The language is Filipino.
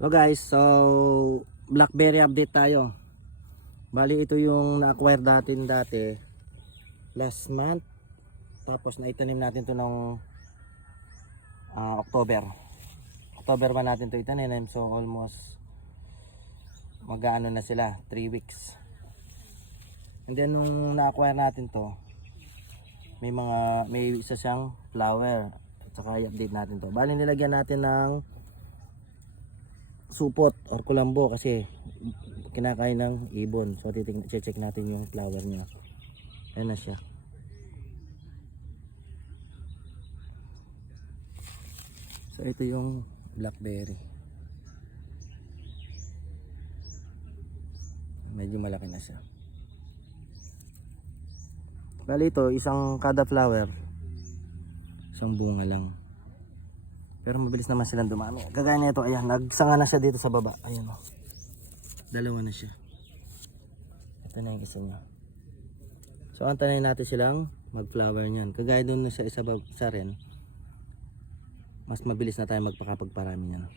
Hello guys, so Blackberry update tayo. Bali ito yung na-acquire natin dati last month. Tapos naitanim natin to ng October 1 natin to itanim. So almost mag-aano na sila, 3 weeks. And then nung na-acquire natin to, may isa siyang flower. At saka i-update natin to. Bali nilagyan natin ng supot or kulambo kasi kinakain ng ibon. So check natin yung flower niya. Ayan na siya. So ito yung blackberry. Medyo malaki na siya. Bali ito, isang kada flower, isang bunga lang. Pero mabilis naman silang dumami. Kagaya nito, ayan, nagsanga na siya dito sa baba. Ayan o. Dalawa na siya. Ito na yung isa niya. So antayin natin silang mag-flower niyan. Kagaya doon na siya isa rin. Mas mabilis na tayo magpakapagparami niyan.